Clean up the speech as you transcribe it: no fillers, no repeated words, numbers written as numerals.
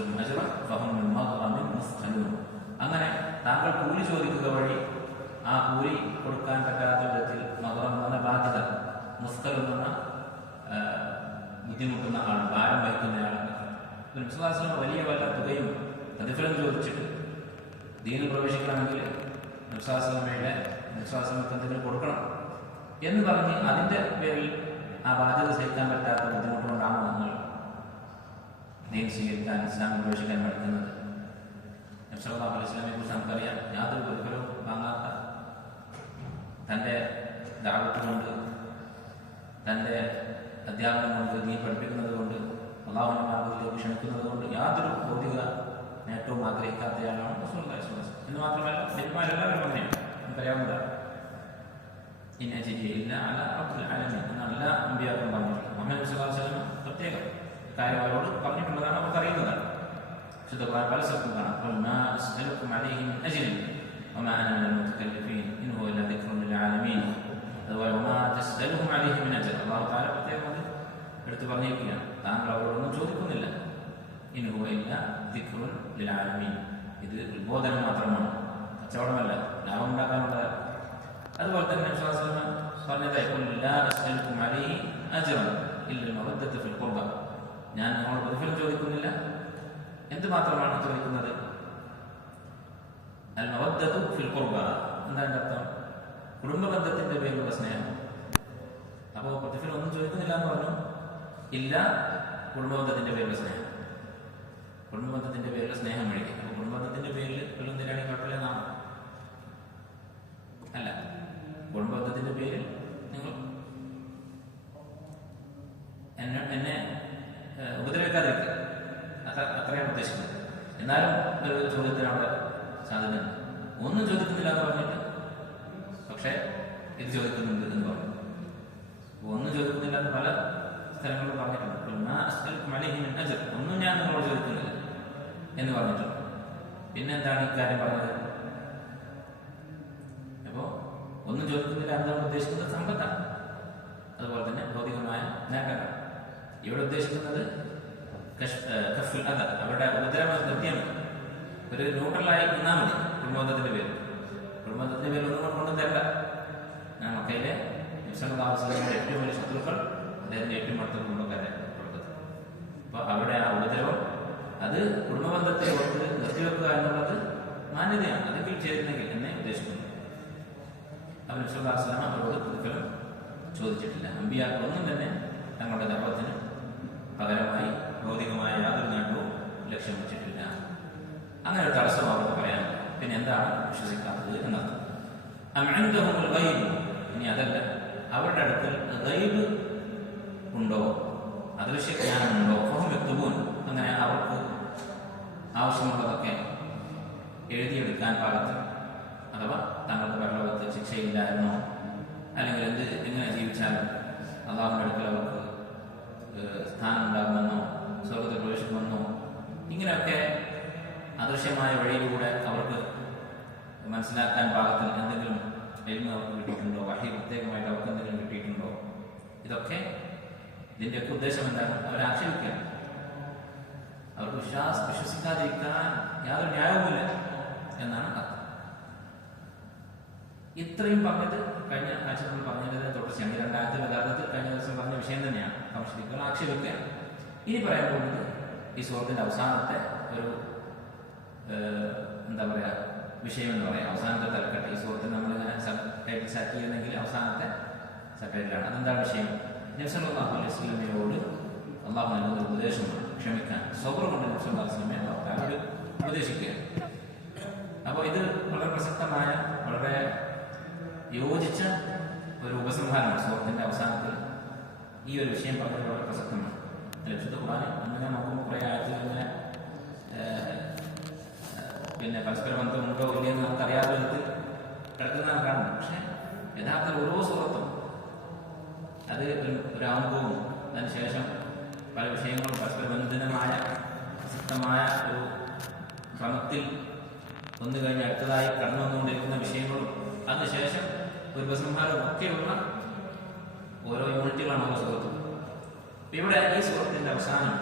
തസ്അലുഹും അജ്റൻ ഫഹും മിൻ മഗ്റമിൻ മുസ്ഖലൂൻ. അങ്ങനെ താങ്കൾ കൂലി ചോദിക്കുക വഴി ആ കൂലി കൊടുക്കാൻ പറ്റാത്ത വിധത്തിൽ മഗ്റം എന്ന ബാധ്യത, മുസ്ഖൽ എന്ന ബുദ്ധിമുട്ടുന്ന ആൾ, ഭാരം വഹിക്കുന്നയാളാണ്. നബി വലിയ വല്ല തുകയും പ്രതിഫലം ചോദിച്ചിട്ട് ദീനിൽ പ്രവേശിക്കണമെങ്കിൽ നബിസ്വല്ലല്ലാഹു എന്തെങ്കിലും കൊടുക്കണം എന്ന് പറഞ്ഞ് അതിന്റെ പേരിൽ ആ ബാധ്യത സഹിക്കാൻ പറ്റാത്ത ബുദ്ധിമുട്ടുകൊണ്ടാണ് നിങ്ങൾ ദീൻ സ്വീകരിക്കാൻ, ഇസ്ലാമിൽ പ്രവേശിക്കാൻ പഠിക്കുന്നത്. നബി സല്ലല്ലാഹു അലൈഹി വസല്ലമയെ കുറിച്ച് നമുക്കറിയാം. യാതൊരു പ്രതിഫലവും വാങ്ങാത്ത, തൻ്റെ ദഅവത്ത് കൊണ്ട്, തൻ്റെ അധ്യാപനം കൊണ്ട്, ദീൻ പഠിപ്പിക്കുന്നത് കൊണ്ട്, അല്ലാഹുവിന്റെ മാർഗ്ഗത്തിലേക്ക് ക്ഷണിക്കുന്നത് കൊണ്ട് യാതൊരു ഭൗതിക നേട്ടവും ആഗ്രഹിക്കാത്തയാളാണ് റസൂലുള്ളാഹി സ്വല്ലല്ലാഹു അലൈഹി വസല്ലം. എന്ന് മാത്രമല്ല നബിമാരെല്ലാവരും അങ്ങനെയാണ്. നമുക്കറിയാവുന്നതാണ്. ഇന്ന അജ്രിയ ഇല്ലാ അലാ റബ്ബിൽ ആലമീൻ എന്ന എല്ലാ അമ്പിയാക്കളും പറഞ്ഞിട്ടുള്ളത്. മുഹമ്മദ് സ്വല്ലല്ലാഹു അലൈഹി വസല്ലം പ്രത്യേകം കാര്യം അവരോട് പറഞ്ഞിട്ടുള്ളതാണ്, അവർക്കറിയുന്നതാണ്. വിശുദ്ധ ഖുർആൻ പല സ്ഥലത്തും കാണാം. ഖുൽ മാ അസ്അലുക്കും അലൈഹി മിൻ അജ്രിൻ വമാ അന മിനൽ മുതകല്ലിഫീൻ ഇൻ ഹുവ ഇല്ലാ ദിക്റുൻ ലിൽ ആലമീൻ. അതുപോലെ വമാ തസ്അലുഹും അലൈഹി മിൻ അജ്ർ, അല്ലാഹു തആല പ്രത്യേകം അത് എടുത്തു പറഞ്ഞിരിക്കുകയാണ്. താങ്കൾ അവരോടൊന്നും ചോദിക്കുന്നില്ല. ഇൻ ഹുവ ഇല്ലാ ദിക്റുൻ ലിൽ ആലമീൻ, ഇത് ഉത്ബോധനം മാത്രമാണ്, കച്ചവടമല്ല, ലാഭം ഉണ്ടാക്കാനുള്ള. അതുപോലെ തന്നെ നബി സ്വല്ലല്ലാഹു അലൈഹി വസല്ലം പറഞ്ഞതായി ഖുൽ ലാ അസ്അലുക്കും അലൈഹി അജ്റൻ ഇല്ലൽ മവദ്ദത ഫിൽ ഖുർബ, ഞാൻ നിങ്ങളോട് പ്രതിഫലം ചോദിക്കുന്നില്ല, എന്ത് മാത്രമാണ് ചോദിക്കുന്നത്? അൽ മവദ്ദതു ഫിൽ ഖുർബ, എന്താണ് അർത്ഥം? കുടുംബബന്ധത്തിന്റെ പേരിലുള്ള സ്നേഹം. അപ്പോൾ പ്രതിഫലം ഒന്നും ചോദിക്കുന്നില്ല എന്ന് പറഞ്ഞു. ഇല്ല, കുടുംബബന്ധത്തിന്റെ പേരിലുള്ള സ്നേഹം, കുടുംബബന്ധത്തിന്റെ പേരിലുള്ള സ്നേഹം ഒഴികെ. അപ്പോൾ കുടുംബബന്ധത്തിന്റെ പേരിൽ എന്തിനാണ് കുഴപ്പമില്ല നാം അല്ല, കുടുംബബന്ധത്തിന്റെ പേരിൽ നിങ്ങൾ എന്നെ ഉപദ്രവിക്കാതിരിക്കുക, അത്രയാണ് ഉദ്ദേശിക്കുന്നത്. എന്നാലും ഒരു ചോദ്യത്തിന് അവിടെ സാധ്യത ഒന്നും ചോദിക്കുന്നില്ല എന്ന് പറഞ്ഞിട്ട് പക്ഷെ ഇത് ചോദിക്കുന്നുണ്ട് എന്ന് പറഞ്ഞു. ഒന്നും ചോദിക്കുന്നില്ല എന്ന് പല സ്ഥലങ്ങളിൽ പറഞ്ഞിട്ടുണ്ട്. ഒന്നും ഞാൻ നിങ്ങളോട് ചോദിക്കുന്നില്ല എന്ന് പറഞ്ഞിട്ടുണ്ട്. പിന്നെ എന്താണ് ഇക്കാര്യം പറഞ്ഞത്? അപ്പോ ഒന്നും ചോദിക്കുന്നില്ല എന്താണ് ഉദ്ദേശിക്കുന്നത്? സമ്പത്താണ്. അതുപോലെ തന്നെ ഭൗതികമായ നേട്ടങ്ങൾ. ഇവിടെ ഉദ്ദേശിക്കുന്നത് കഫുൽ അദ, അവരുടെ ഉപദ്രവ നിർത്തിയാണ്. ഒരു ന്യൂട്രലായി നിന്നാൽ മതി. കുടുംബബന്ധത്തിന്റെ പേരിൽ, കുടുംബബന്ധത്തിന്റെ പേരിൽ ഒന്നും കൊണ്ടും തരണ്ട. ഞാൻ മക്കയിലെ നബി സല്ലല്ലാഹു അലൈഹി വസല്ലമയുടെ ഏറ്റവും വലിയ ശത്രുക്കൾ അദ്ദേഹത്തിന്റെ ഏറ്റവും അടുത്ത കുടുംബക്കാരെ കൊടുത്തത്. അപ്പൊ അവിടെ ആ ഉപദ്രവം അത് കുടുംബബന്ധത്തെ ഓർത്ത് നിർത്തിവെക്കുക എന്നുള്ളത് മാന്യതയാണ്. അതെങ്കിൽ ചെയ്തിരുന്നെങ്കിൽ എന്നെ ഉദ്ദേശിക്കുന്നു. അവർ നബി സല്ലല്ലാഹു അലൈഹി വസല്ലം അവരോട് പ്രതിഫലം ചോദിച്ചിട്ടില്ല. അമ്പിയാക്കളൊന്നും തന്നെ തങ്ങളുടെ ദഅവത്തിന് പകരമായി ഭൗതികമായ യാതൊരു നേട്ടവും ലക്ഷ്യം വെച്ചിട്ടില്ല. അങ്ങനെ ഒരു തടസ്സം അവർക്ക് പറയാനില്ല. പിന്നെ എന്താണ് വിശ്വസിക്കാത്തത് എന്നർത്ഥം. ഇനി അതല്ല, അവരുടെ അടുക്കൽ ഗൈബ് ഉണ്ടോ, അദൃശ്യജ്ഞാനമുണ്ടോ? അങ്ങനെ അവർക്ക് ആവശ്യമുള്ളതൊക്കെ എഴുതിയെടുക്കാൻ പാകത്തിൽ, അഥവാ തങ്ങൾക്ക് പരലോകത്ത് ശിക്ഷയില്ലായിരുന്നോ, അല്ലെങ്കിൽ എങ്ങനെ ജീവിച്ചാലും അല്ലാഹുവിന്റെ അടുക്കൽ അവർക്ക് സ്ഥാനം ഉണ്ടാകുമെന്നോ, സ്വർഗ്ഗത്തിൽ പ്രവേശിക്കുമെന്നോ, ഇങ്ങനെയൊക്കെ അദൃശ്യമായ വഴിയിലൂടെ അവർക്ക് മനസ്സിലാക്കാൻ പാകത്തിൽ എന്തെങ്കിലും എൽമ അവർക്ക് കിട്ടിയിട്ടുണ്ടോ? വഹി പ്രത്യേകമായിട്ട് അവർക്ക് എന്തെങ്കിലും കിട്ടിയിട്ടുണ്ടോ? ഇതൊക്കെ ഇതിന്റെയൊക്കെ ഉദ്ദേശം എന്താണ്? അവരെ ആക്ഷേപിക്കാൻ, അവർക്ക് വിശ്വസിക്കാതിരിക്കാൻ യാതൊരു ന്യായവുമില്ല എന്നാണ് അർത്ഥം. ഇത്രയും പറഞ്ഞത് കഴിഞ്ഞ ആഴ്ച നമ്മൾ പറഞ്ഞതിന്റെ തുടർച്ചയാണ്. ഈ രണ്ടാമത്തെ യഥാർത്ഥത്തിൽ കഴിഞ്ഞ ദിവസം പറഞ്ഞ വിഷയം തന്നെയാണ്. സംശയിക്കുക, ആക്ഷേപിക്കുക. ഇനി പറയാൻ പോകുന്നത് ഈ സൂറത്തിന്റെ അവസാനത്തെ ഒരു എന്താ പറയാ വിഷയം എന്ന് പറയാം. അവസാനത്തെ തലക്കെട്ട് ഈ സൂറത്തിൽ നമ്മളിങ്ങനെ ടൈറ്റിൽ സെറ്റ് ചെയ്യുന്നെങ്കിൽ അവസാനത്തെ സെപ്പറേറ്റിലാണ്. അതെന്താണ് വിഷയം? നബി സല്ലല്ലാഹു അലൈഹി വസല്ലമയോട് അള്ളാഹു നൽകുന്ന ഉപദേശമാണ് ക്ഷമിക്കാൻ. സബർ കൊണ്ട് നബി സല്ലല്ലാഹു അലൈഹി വസല്ലമയെ അവരോട് ഉപദേശിക്കുക. അപ്പോൾ ഇത് വളരെ പ്രസക്തമായ, വളരെ യോജിച്ച ഒരു ഉപസംഹാരമാണ്. സൂറത്തിന്റെ അവസാനത്തിൽ ഈ ഒരു വിഷയം പറഞ്ഞത് വളരെ പ്രസക്തമാണ്. വിശുദ്ധ ഖുർആൻ അങ്ങനെ നോക്കുമ്പോൾ കുറെ ആയത്തിൽ ഇങ്ങനെ പിന്നെ പരസ്പര ബന്ധമുണ്ടോ ഇല്ലയെന്ന് നമുക്കറിയാത്ത വിധത്തിൽ കിടക്കുന്നതാണ് കാണുന്നത്. പക്ഷെ യഥാർത്ഥത്തിൽ ഓരോ സൂറത്തും അത് ഒരു ആമുഖവും അതിനുശേഷം പല വിഷയങ്ങളും പരസ്പര ബന്ധനമായ പ്രസക്തമായ ഒരു ക്രമത്തിൽ ഒന്ന് കഴിഞ്ഞ് അടുത്തതായി കടന്നു വന്നുകൊണ്ടിരിക്കുന്ന വിഷയങ്ങളും അതിനുശേഷം ഒരു ഉപസംഹാരവും ഒക്കെയുള്ള ഓരോ യൂണിറ്റുകളാണ് ഓരോ സുഹൃത്തും. ഇവിടെ ഈ സുഹൃത്തിന്റെ അവസാനം